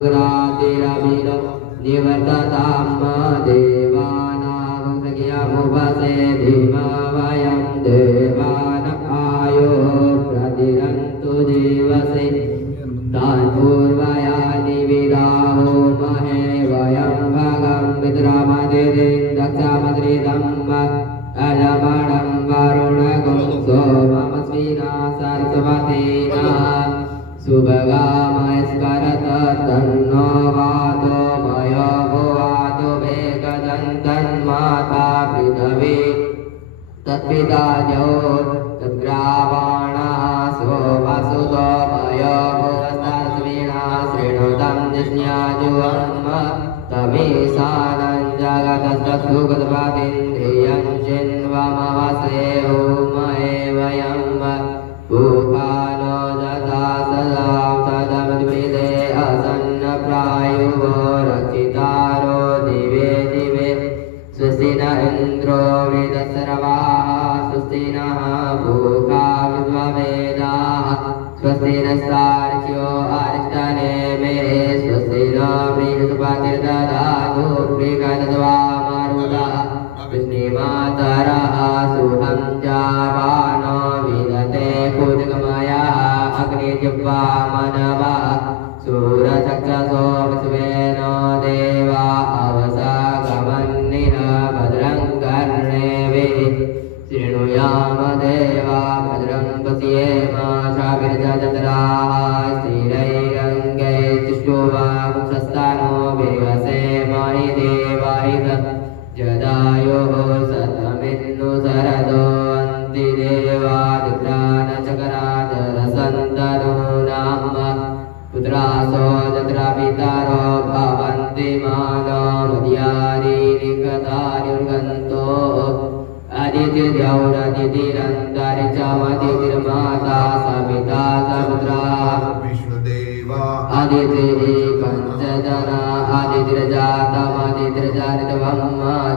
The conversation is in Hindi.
ग्रातिरमिर निवर्ततां देवानां सख्यमुपसे धीमवयं देवान आयो प्रतिरन्तु जीवसे तान् पूर्वयानि विदाहो महे वयं भगं पितरामदिरिं दक्षामद्रिदं अलमणं वरुणगं सोममस्मिना सरस्वतीना सुभगामस्करत तन्नो वातो मयो भुवातो वेगदन्तन्माता पृथ्वी तत्पिता जो तद्ग्रावाणः सोमसुतो मयो भुवस्तस्मिना शृणुतं जिष्ण्याजुवम् तमीशानं जगतस्तुगतपातीन्द्रियं चिन्वमवसे ओमये वयं भूपानो दता सदां सदमद्विदे असन्नप्रायुवो रक्षितारो दिवे दिवे स्वस्ति न इन्द्रो वेदसर्वाः स्वस्ति नः भूखा विद्ववेदाः स्वस्ति नस्तार्क्ष्यो अरिष्टनेमे स्वस्ति न बृहस्पतिर्दधातु मरुतः विष्णुमातरः सुहं जावानो विदते कुजगमयः अग्निजिह्वा मनवः सूरचक्षसो विश्वेनो देवा अवसागमन्निः भद्रं कर्णेभिः शृणुयाम देवा भद्रं पश्येम शाभिर्जत्राः स्थिरैरङ्गैश्चुष्टुवांसस्तनो विवसेमहि देवायित जदायोः सतमिन्नु शरदो अन्ति देवादित्रानचकरादरसन्तनूनां पुत्रासो जत्रापितरो भवन्ति मानो मद्यारीनिकतानिर्गन्तो अदितिर्यौरदितिरन्तरिक्षमदितिर्माता सविता सपुत्रा विष्णुदेवा अदितिः पञ्चजना अदितिर्जातमदितिर्जातवम्